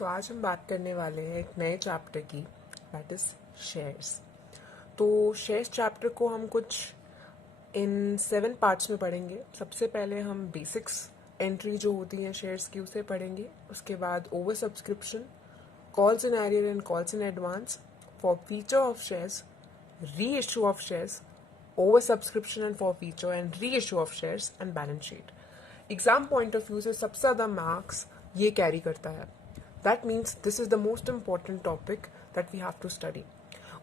तो आज हम बात करने वाले हैं एक नए चैप्टर की, दैट इज शेयर्स। तो शेयर्स चैप्टर को हम कुछ इन 7 पार्ट्स में पढ़ेंगे। सबसे पहले हम बेसिक्स एंट्री जो होती हैं शेयर्स की उसे पढ़ेंगे। उसके बाद oversubscription, calls in arrear and calls in advance, forfeiture of shares, reissue of shares, oversubscription and forfeiture and reissue of shares and balance sheet. Exam point of view से सबसे ज़्यादा marks ये carry करता है। That means this is the most important topic that we have to study.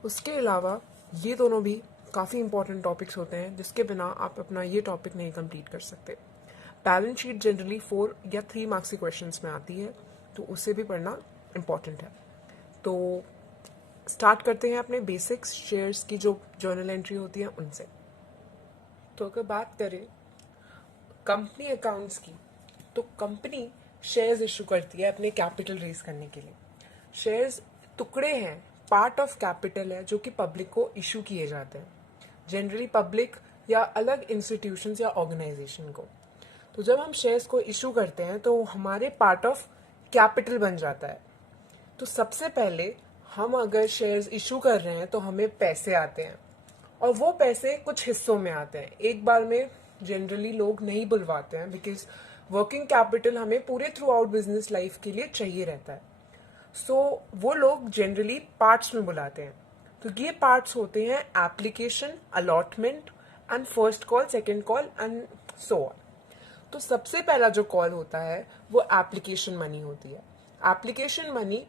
उसके अलावा ये दोनों भी काफ़ी इंपॉर्टेंट टॉपिक्स होते हैं जिसके बिना आप अपना ये टॉपिक नहीं कंप्लीट कर सकते। बैलेंस शीट जनरली 4 या 3 मार्क्स के क्वेश्चंस में आती है, तो उसे भी पढ़ना इम्पॉर्टेंट है। तो स्टार्ट करते हैं अपने बेसिक्स शेयर्स की जो जर्नल एंट्री होती है उनसे। तो अगर बात करें कंपनी अकाउंट्स की, तो कंपनी शेयर्स इशू करती है अपने कैपिटल रेज करने के लिए। शेयर्स टुकड़े हैं, पार्ट ऑफ कैपिटल है जो कि पब्लिक को इशू किए जाते हैं, जनरली पब्लिक या अलग इंस्टीट्यूशंस या ऑर्गेनाइजेशन को। तो जब हम शेयर्स को इशू करते हैं तो हमारे पार्ट ऑफ कैपिटल बन जाता है। तो सबसे पहले हम अगर शेयर्स इशू कर रहे हैं तो हमें पैसे आते हैं, और वो पैसे कुछ हिस्सों में आते हैं, एक बार में जनरली लोग नहीं बुलवाते हैं, बिकॉज वर्किंग कैपिटल हमें पूरे थ्रू आउट बिजनेस लाइफ के लिए चाहिए रहता है। सो वो लोग जनरली पार्ट्स में बुलाते हैं। तो ये पार्ट्स होते हैं application, allotment and first call, second call and so on. तो सबसे पहला जो कॉल होता है वो एप्लीकेशन मनी होती है। Application money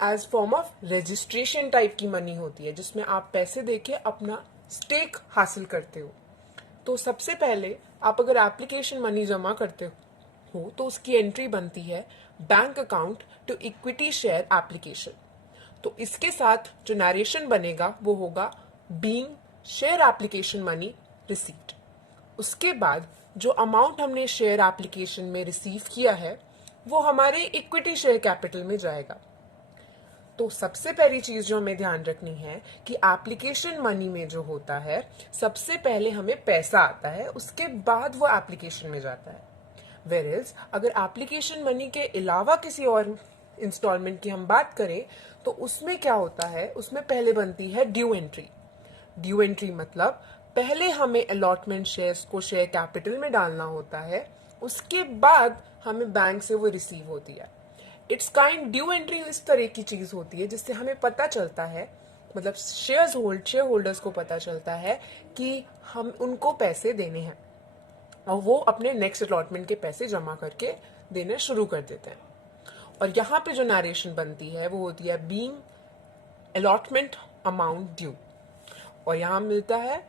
as form of registration type की मनी होती है, जिसमें आप पैसे देके अपना स्टेक हासिल करते हो। तो सबसे पहले आप अगर एप्लीकेशन मनी जमा करते हो तो उसकी एंट्री बनती है bank account to equity share application. तो इसके साथ जो नरेशन बनेगा वो होगा being share application money receipt. उसके बाद जो अमाउंट हमने शेयर एप्लीकेशन में रिसीव किया है वो हमारे इक्विटी शेयर कैपिटल में जाएगा। तो सबसे पहली चीज जो हमें ध्यान रखनी है कि एप्लीकेशन मनी में जो होता है सबसे पहले हमें पैसा आता है, उसके बाद वो एप्लीकेशन में जाता है। वेयरएज अगर एप्लीकेशन मनी के अलावा किसी और इंस्टॉलमेंट की हम बात करें तो उसमें क्या होता है, उसमें पहले बनती है ड्यू एंट्री। ड्यू एंट्री मतलब पहले हमें अलॉटमेंट शेयर्स को शेयर कैपिटल में डालना होता है, उसके बाद हमें बैंक से वो रिसीव होती है। इट्स काइंड ड्यू एंट्री इस तरह की चीज होती है जिससे हमें पता चलता है, मतलब शेयर होल्डर्स को पता चलता है कि हम उनको पैसे देने हैं, और वो अपने नेक्स्ट अलॉटमेंट के पैसे जमा करके देने शुरू कर देते हैं। और यहाँ पे जो नरेशन बनती है वो होती है बीइंग अलॉटमेंट अमाउंट ड्यू, और यहाँ मिलता है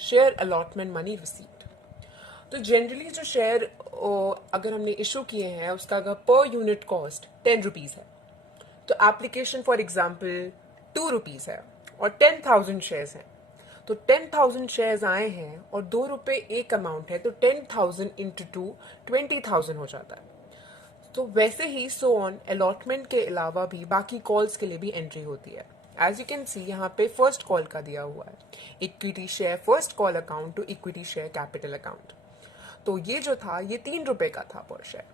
शेयर अलॉटमेंट मनी रिसीट। तो जनरली जो शेयर अगर हमने इशू किए हैं उसका अगर पर यूनिट कॉस्ट 10 रुपीज है, तो एप्लीकेशन फॉर एग्जाम्पल 2 रुपीज है और 10,000 शेयर्स हैं। तो 10,000 शेयर्स आए हैं और 2 रुपए एक अमाउंट है, तो 10,000 इंटू 2 20,000 हो जाता है। तो वैसे ही सो ऑन अलॉटमेंट के अलावा भी बाकी कॉल्स के लिए भी एंट्री होती है। एज यू कैन सी यहाँ पे फर्स्ट कॉल का दिया हुआ है, equity share first call account to equity share capital account. तो ये जो था ये 3 रुपए का था पर शेयर,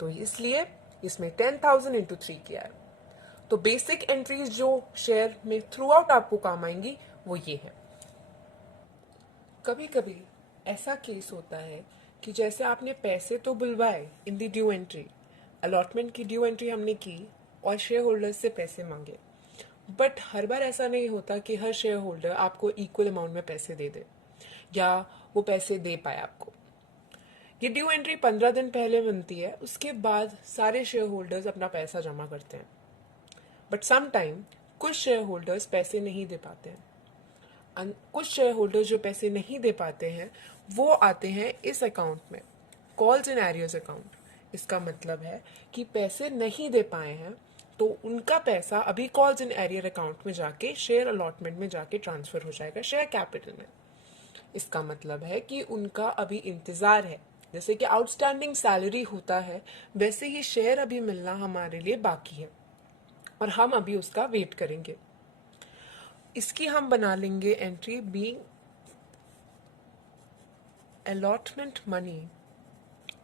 तो इसलिए इसमें 10,000 इंटू 3 किया है। तो बेसिक एंट्रीज जो शेयर में थ्रू आउट आपको काम आएंगी वो ये है। कभी कभी ऐसा केस होता है कि जैसे आपने पैसे तो बुलवाए इन दी ड्यू एंट्री, अलॉटमेंट की ड्यू एंट्री हमने की और शेयर होल्डर्स से पैसे मांगे, बट हर बार ऐसा नहीं होता कि हर शेयर होल्डर आपको इक्वल अमाउंट में पैसे दे दे या वो पैसे दे पाए आपको। ये ड्यू एंट्री 15 दिन पहले बनती है, उसके बाद सारे शेयर होल्डर्स अपना पैसा जमा करते हैं। बट सम टाइम कुछ शेयर होल्डर्स पैसे नहीं दे पाते हैं, कुछ शेयर होल्डर्स जो पैसे नहीं दे पाते हैं वो आते हैं इस अकाउंट में, कॉल्स इन एरियर्स अकाउंट। इसका मतलब है कि पैसे नहीं दे पाए हैं तो उनका पैसा अभी कॉल्स इन एरियर अकाउंट में जाके शेयर अलॉटमेंट में जाके ट्रांसफर हो जाएगा शेयर कैपिटल में। इसका मतलब है कि उनका अभी इंतजार है, जैसे कि आउटस्टैंडिंग सैलरी होता है वैसे ही शेयर अभी मिलना हमारे लिए बाकी है और हम अभी उसका वेट करेंगे। इसकी हम बना लेंगे एंट्री बीइंग अलॉटमेंट मनी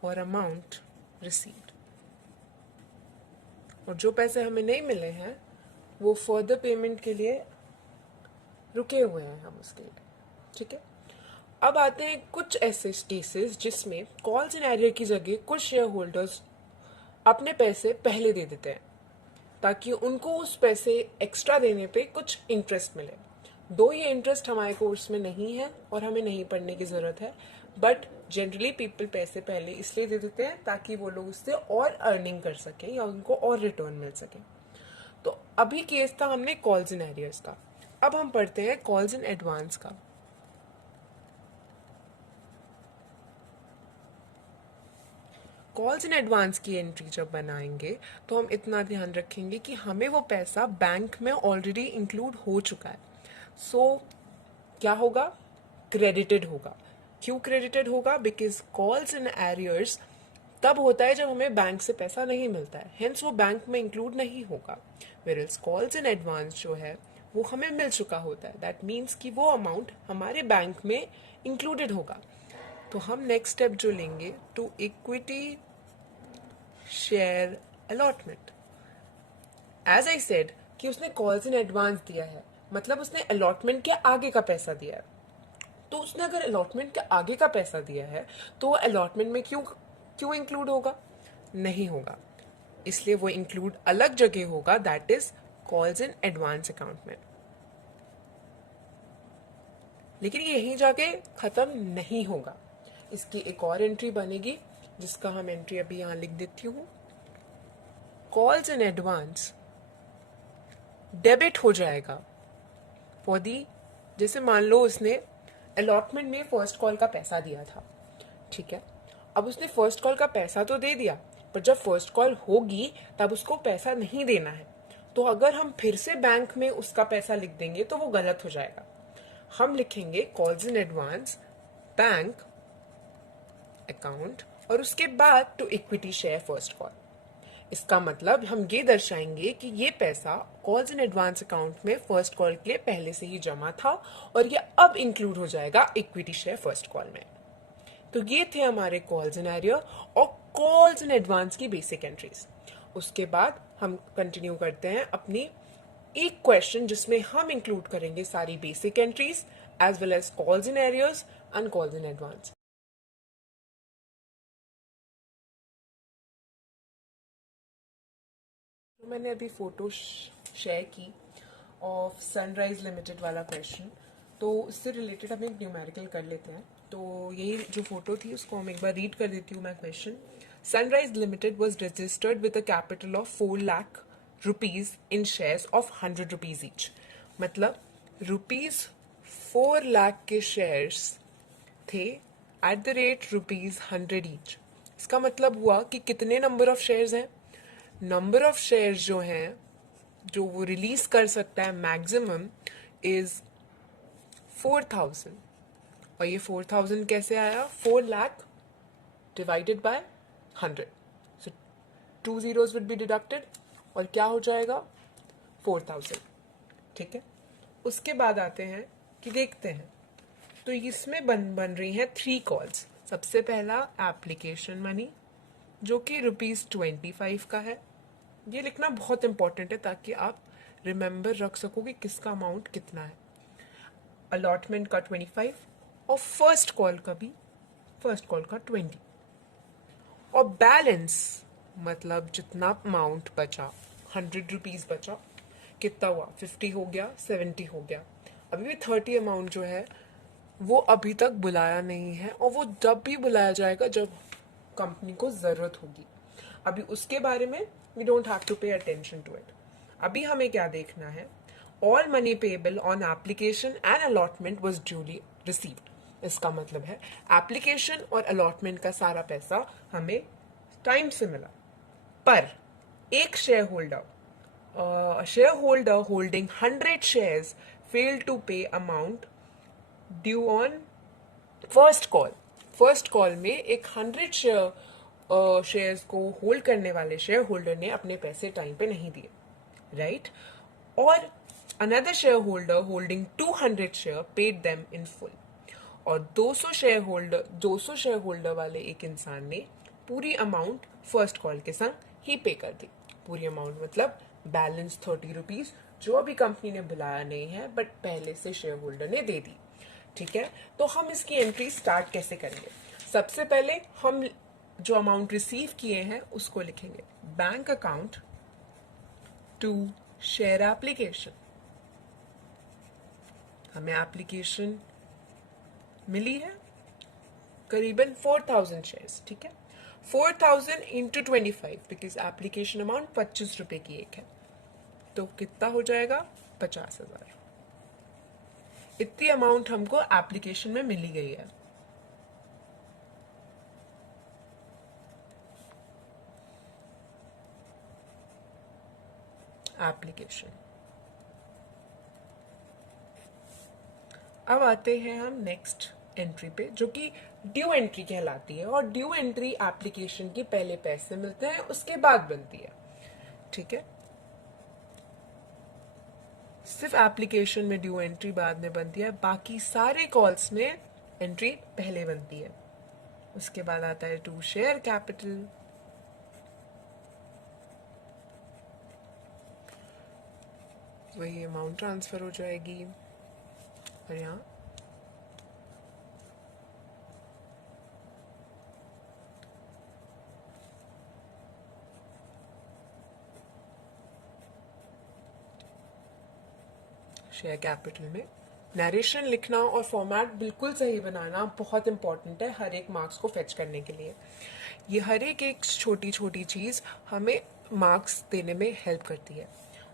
और अमाउंट रिसीव्ड। और जो पैसे हमें नहीं मिले हैं वो फर्दर पेमेंट के लिए रुके हुए हैं हम उसके लिए, ठीक है। अब आते हैं कुछ ऐसे केसेस जिसमें कॉल सिनेरियो की जगह कुछ शेयर होल्डर्स अपने पैसे पहले दे देते हैं ताकि उनको उस पैसे एक्स्ट्रा देने पे कुछ इंटरेस्ट मिले। दो ये इंटरेस्ट हमारे कोर्स में नहीं है और हमें नहीं पढ़ने की ज़रूरत है, बट जनरली पीपल पैसे पहले इसलिए दे देते हैं ताकि वो लोग उससे और अर्निंग कर सकें या उनको और रिटर्न मिल सके। तो अभी केस था हमने कॉल्स इन एरियर्स का। अब हम पढ़ते हैं कॉल्स इन एडवांस का। कॉल्स इन एडवांस की एंट्री जब बनाएंगे तो हम इतना ध्यान रखेंगे कि हमें वो पैसा बैंक में ऑलरेडी इंक्लूड हो चुका है। सो क्या होगा, क्रेडिटेड होगा। क्यों क्रेडिटेड होगा? बिकॉज कॉल्स इन एरियर्स तब होता है जब हमें बैंक से पैसा नहीं मिलता है, हेंस वो बैंक में इंक्लूड नहीं होगा। वेयरएज कॉल्स इन एडवांस जो है वो हमें मिल चुका होता है, दैट मीन्स कि वो अमाउंट हमारे बैंक में इंक्लूडेड होगा। तो हम नेक्स्ट स्टेप जो लेंगे to equity share allotment. As I said कि उसने कॉल्स इन एडवांस दिया है, मतलब उसने अलॉटमेंट के आगे का पैसा दिया है। तो उसने अगर अलॉटमेंट के आगे का पैसा दिया है तो अलॉटमेंट में क्यों क्यों इंक्लूड होगा? नहीं होगा। इसलिए वो इंक्लूड अलग जगह होगा, that is calls in advance account में। लेकिन ये यहीं जाके खत्म नहीं होगा, इसकी एक और एंट्री बनेगी जिसका हम एंट्री अभी यहां लिख देती हूँ। कॉल्स इन एडवांस डेबिट हो जाएगा फॉर दी, जैसे मान लो उसने अलॉटमेंट में फर्स्ट कॉल का पैसा दिया था, ठीक है। अब उसने फर्स्ट कॉल का पैसा तो दे दिया, पर जब फर्स्ट कॉल होगी तब उसको पैसा नहीं देना है। तो अगर हम फिर से बैंक में उसका पैसा लिख देंगे तो वो गलत हो जाएगा। हम लिखेंगे calls in advance bank account और उसके बाद to equity share first call. इसका मतलब हम ये दर्शाएंगे कि ये पैसा कॉल्स इन एडवांस अकाउंट में फर्स्ट कॉल के लिए पहले से ही जमा था और ये अब इंक्लूड हो जाएगा इक्विटी शेयर फर्स्ट कॉल में। तो ये थे हमारे कॉल्स इन एरियर और कॉल्स इन एडवांस की बेसिक एंट्रीज। उसके बाद हम कंटिन्यू करते हैं अपनी एक क्वेश्चन जिसमें हम इंक्लूड करेंगे सारी basic entries as well as calls in arrears and calls in advance. तो मैंने अभी फोटो शेयर की ऑफ सनराइज लिमिटेड वाला क्वेश्चन, तो इससे रिलेटेड हम एक न्यूमेरिकल कर लेते हैं। तो यही जो फोटो थी उसको हम एक बार रीड कर देती हूँ मैं question. Sunrise limited was registered with a capital of 4 lakh rupees in shares of 100 rupees each. मतलब रुपीज 4 लाख के शेयर्स थे at the rate rupees 100 each. इसका मतलब हुआ कि कितने नंबर ऑफ शेयर्स हैं? नंबर ऑफ शेयर्स जो हैं जो वो रिलीज कर सकता है मैक्सिमम इज 4000। और ये 4000 कैसे आया? 4 lakh divided by 100, so 2 zeros will be deducted और क्या हो जाएगा? 4000, ठीक है। उसके बाद आते हैं कि देखते हैं, तो इसमें बन रही हैं 3 कॉल्स। सबसे पहला एप्लीकेशन मनी जो कि ₹25 का है। ये लिखना बहुत इंपॉर्टेंट है ताकि आप रिमेंबर रख सको कि किसका अमाउंट कितना है। अलॉटमेंट का 25 और फर्स्ट कॉल का 20 और बैलेंस मतलब जितना अमाउंट बचा 100 रुपीज बचा, कितना हुआ? 50 हो गया, 70 हो गया। अभी भी 30 अमाउंट जो है वो अभी तक बुलाया नहीं है और वो जब भी बुलाया जाएगा जब कंपनी को जरूरत होगी। अभी उसके बारे में we don't have to pay attention to it. अभी हमें क्या देखना है? All money payable on application and allotment was duly received. इसका मतलब है एप्लीकेशन और अलॉटमेंट का सारा पैसा हमें टाइम से मिला, पर एक shareholder holding 100 shares fail to pay amount due on first call में एक 100 शेयर्स को होल्ड करने वाले शेयर होल्डर ने अपने पैसे टाइम पे नहीं दिए, राइट। और another share holder holding 200 share paid them in full. और 200 शेयर होल्डर वाले एक इंसान ने पूरी अमाउंट फर्स्ट कॉल के संग ही पे कर दी। पूरी अमाउंट मतलब बैलेंस 30 रुपीज़ जो अभी कंपनी ने बुलाया नहीं है बट पहले से शेयर होल्डर ने दे दी। ठीक है, तो हम इसकी एंट्री स्टार्ट कैसे करेंगे? सबसे पहले हम जो अमाउंट रिसीव किए हैं उसको लिखेंगे, bank account to share application. हमें एप्लीकेशन मिली है करीबन 4000 शेयर्स। ठीक है, 4000 इंटू 25 बिकॉज एप्लीकेशन अमाउंट 25 रुपए की एक है, तो कितना हो जाएगा? 50,000। इतनी अमाउंट हमको एप्लीकेशन में मिली गई है। एप्लीकेशन। अब आते हैं हम नेक्स्ट एंट्री पे जो कि ड्यू एंट्री कहलाती है, और ड्यू एंट्री एप्लीकेशन की पहले पैसे मिलते हैं उसके बाद बनती है। ठीक है, सिर्फ एप्लीकेशन में ड्यू एंट्री बाद में बनती है, बाकी सारे कॉल्स में एंट्री पहले बनती है। उसके बाद आता है टू शेयर कैपिटल। वही अमाउंट ट्रांसफर हो जाएगी और यहाँ शेयर कैपिटल में नरेशन लिखना और फॉर्मेट बिल्कुल सही बनाना बहुत इंपॉर्टेंट है हर एक मार्क्स को फेच करने के लिए। ये हर एक छोटी छोटी चीज़ हमें मार्क्स देने में हेल्प करती है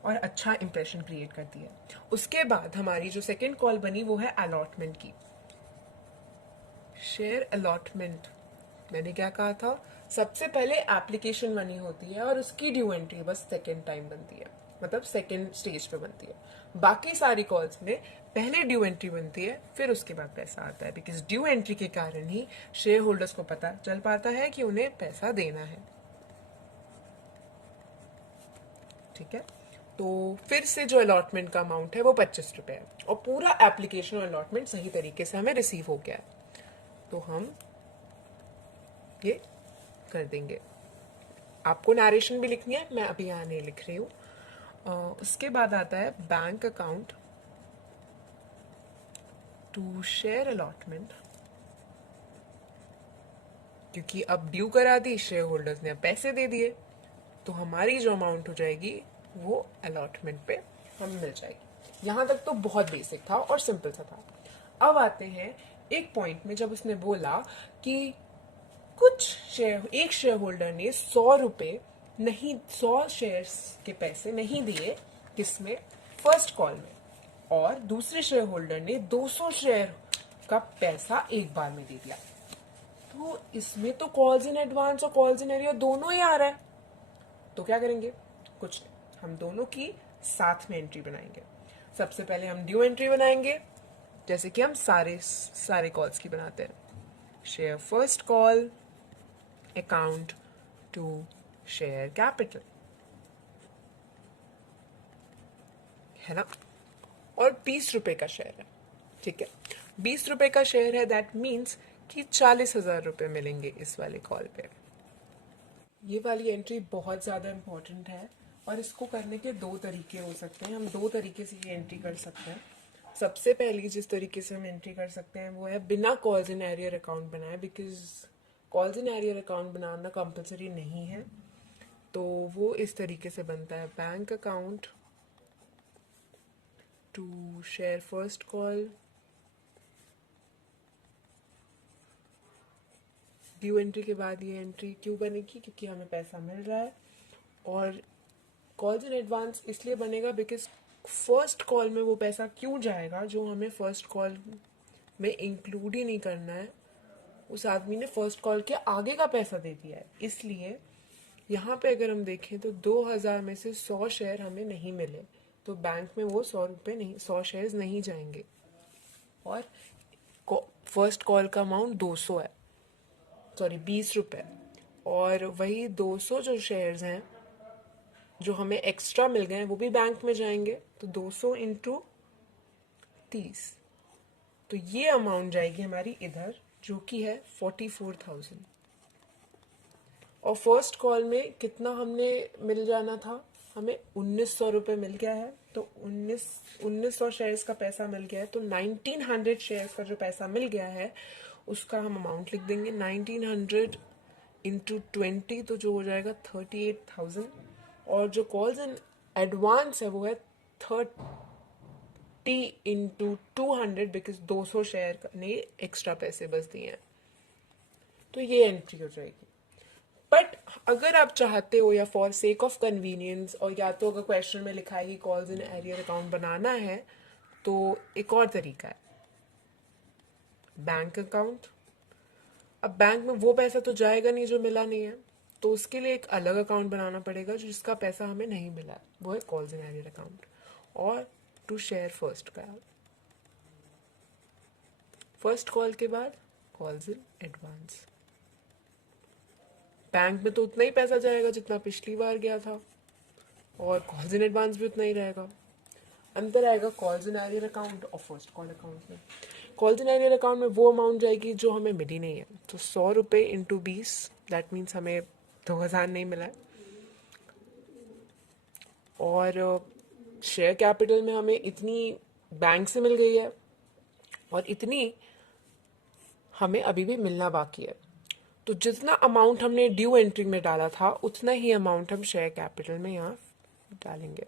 और अच्छा इंप्रेशन क्रिएट करती है। उसके बाद हमारी जो सेकेंड कॉल बनी वो है अलॉटमेंट की। शेयर अलॉटमेंट मैंने क्या कहा था? सबसे पहले एप्लीकेशन बनी होती है और उसकी ड्यू एंट्री बस सेकेंड टाइम बनती है, मतलब सेकेंड स्टेज पे बनती है। बाकी सारी कॉल्स में पहले ड्यू एंट्री बनती है फिर उसके बाद पैसा आता है, बिकॉज ड्यू एंट्री के कारण ही शेयर होल्डर्स को पता चल पाता है कि उन्हें पैसा देना है। ठीक है, तो फिर से जो अलॉटमेंट का अमाउंट है वो 25 रुपए है और पूरा एप्लीकेशन और अलॉटमेंट सही तरीके से हमें रिसीव हो गया है, तो हम ये कर देंगे। आपको नरेशन भी लिखनी है, मैं अभी यहाँ नहीं लिख रही हूँ। उसके बाद आता है bank account to share allotment, क्योंकि अब ड्यू करा दी, शेयर होल्डर्स ने अब पैसे दे दिए, तो हमारी जो अमाउंट हो जाएगी वो अलॉटमेंट पे हमें मिल जाएगी। यहाँ तक तो बहुत बेसिक था और सिंपल सा था। अब आते हैं एक पॉइंट में जब उसने बोला कि एक शेयर होल्डर ने 100 रुपए नहीं, 100 शेयर्स के पैसे नहीं दिए, किसमें? फर्स्ट कॉल में, और दूसरे शेयर होल्डर ने 200 शेयर का पैसा एक बार में दे दिया। तो इसमें तो कॉल्स इन एडवांस और कॉल्स इन एरियर दोनों ही आ रहा है, तो क्या करेंगे? कुछ नहीं, हम दोनों की साथ में एंट्री बनाएंगे। सबसे पहले हम ड्यू एंट्री बनाएंगे, जैसे कि हम सारे कॉल्स की बनाते हैं। Share first call account to share capital, है ना? और 20 रुपए का शेयर है। ठीक है, 20 रुपए का शेयर है, दैट मीन्स कि 40,000 रुपए मिलेंगे इस वाले कॉल पे। ये वाली एंट्री बहुत ज़्यादा इम्पोर्टेंट है और इसको करने के दो तरीके हो सकते हैं। हम दो तरीके से ये एंट्री कर सकते हैं। सबसे पहली जिस तरीके से हम एंट्री कर सकते हैं वो है बिना कॉल्स इन एरियर अकाउंट बनाए, because calls in arrear account बनाना कंपलसरी नहीं है। तो वो इस तरीके से बनता है, bank account to share first call, due entry के बाद ये एंट्री क्यों बनेगी? क्योंकि हमें पैसा मिल रहा है। और कॉल्स इन एडवांस इसलिए बनेगा बिकॉज फर्स्ट कॉल में वो पैसा क्यों जाएगा जो हमें फर्स्ट कॉल में इंक्लूड ही नहीं करना है। उस आदमी ने फर्स्ट कॉल के आगे का पैसा दे दिया है, इसलिए यहाँ पे अगर हम देखें तो 2000 में से 100 शेयर हमें नहीं मिले, तो बैंक में वो 100 रुपये नहीं, 100 शेयर्स नहीं जाएंगे। और फर्स्ट कॉल का अमाउंट 200 है, सॉरी 20 रुपये, और वही 200 जो शेयर्स हैं जो हमें एक्स्ट्रा मिल गए हैं वो भी बैंक में जाएंगे, तो 200 इंटू 30, तो ये अमाउंट जाएगी हमारी इधर, जो कि है 44,000। और फर्स्ट कॉल में कितना हमने मिल जाना था, हमें 1900 रुपये मिल गया है। तो 1900 शेयर्स का पैसा मिल गया है, तो 1900 शेयर्स का जो पैसा मिल गया है उसका हम अमाउंट लिख देंगे 1900 इंटू 20, तो जो हो जाएगा 38,000। और जो कॉल्स इन एडवांस है वो है 30 इंटू 200, बिकॉज 200 शेयर ने एक्स्ट्रा पैसे बस दिए हैं। तो ये एंट्री हो जाएगी। बट अगर आप चाहते हो, या फॉर सेक ऑफ कन्वीनियंस, और या तो अगर क्वेश्चन में लिखा है कि कॉल्स इन एरियर अकाउंट बनाना है, तो एक और तरीका है, बैंक अकाउंट। अब बैंक में वो पैसा तो जाएगा नहीं जो मिला नहीं है, तो उसके लिए एक अलग अकाउंट बनाना पड़ेगा जिसका पैसा हमें नहीं मिला, वो है कॉल्स इन एरियर अकाउंट। और to share first call, first call के बाद कॉल्स इन एडवांस। बैंक में तो उतना ही पैसा जाएगा जितना पिछली बार गया था, और कॉल्स इन एडवांस भी उतना ही रहेगा। अंतर आएगा कॉल्स इन एरियर अकाउंट और फर्स्ट कॉल अकाउंट में। कॉल्स इन एरियर अकाउंट में वो अमाउंट जाएगी जो हमें मिली नहीं है, तो 100 रुपये इंटू 20, दैट मीन्स हमें 2000 नहीं मिला है। और शेयर कैपिटल में हमें इतनी बैंक से मिल गई है, और इतनी हमें अभी भी मिलना बाकी है। तो जितना अमाउंट हमने ड्यू एंट्री में डाला था उतना ही अमाउंट हम शेयर कैपिटल में यहाँ डालेंगे।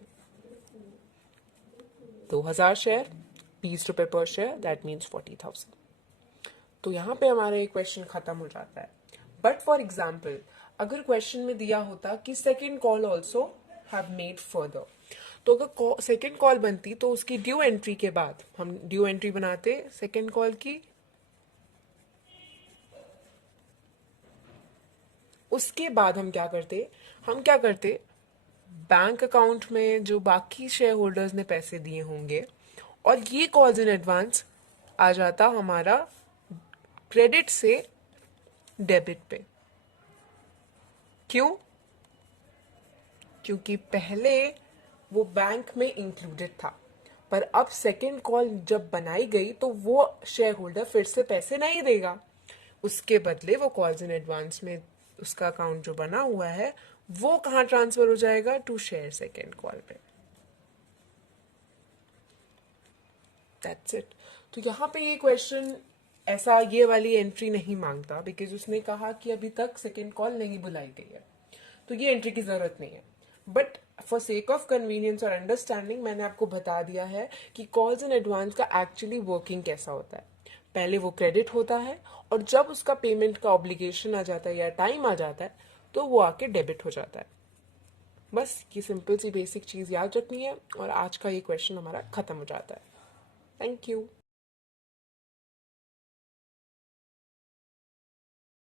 2000 शेयर, 20 रुपये पर शेयर, दैट मीन्स 40,000। तो यहाँ पे हमारा ये क्वेश्चन खत्म हो जाता है। बट फॉर एग्जाम्पल, अगर क्वेश्चन में दिया होता कि second call also have made further, तो अगर सेकेंड कॉल बनती तो उसकी ड्यू एंट्री के बाद हम ड्यू एंट्री बनाते सेकेंड कॉल की, उसके बाद हम क्या करते, बैंक अकाउंट में जो बाकी शेयर होल्डर्स ने पैसे दिए होंगे, और ये कॉल्स इन एडवांस आ जाता हमारा क्रेडिट से डेबिट पे। क्यों? क्योंकि पहले वो बैंक में इंक्लूडेड था, पर अब सेकेंड कॉल जब बनाई गई तो वो शेयर होल्डर फिर से पैसे नहीं देगा, उसके बदले वो कॉल्स इन एडवांस में उसका अकाउंट जो बना हुआ है वो कहाँ ट्रांसफर हो जाएगा, टू शेयर सेकेंड कॉल पे। That's it. तो यहाँ पे ये क्वेश्चन ऐसा ये वाली एंट्री नहीं मांगता, बिकॉज उसने कहा कि अभी तक सेकेंड कॉल नहीं बुलाई गई है, तो ये एंट्री की जरूरत नहीं है। But for sake of convenience और अंडरस्टैंडिंग मैंने आपको बता दिया है कि कॉल्स इन एडवांस का एक्चुअली वर्किंग कैसा होता है। पहले वो क्रेडिट होता है, और जब उसका पेमेंट का ऑब्लिगेशन आ जाता है या टाइम आ जाता है तो वो आके डेबिट हो जाता है। बस ये सिंपल सी बेसिक चीज़ याद रखनी है, और आज का ये क्वेश्चन हमारा खत्म हो जाता है। Thank you.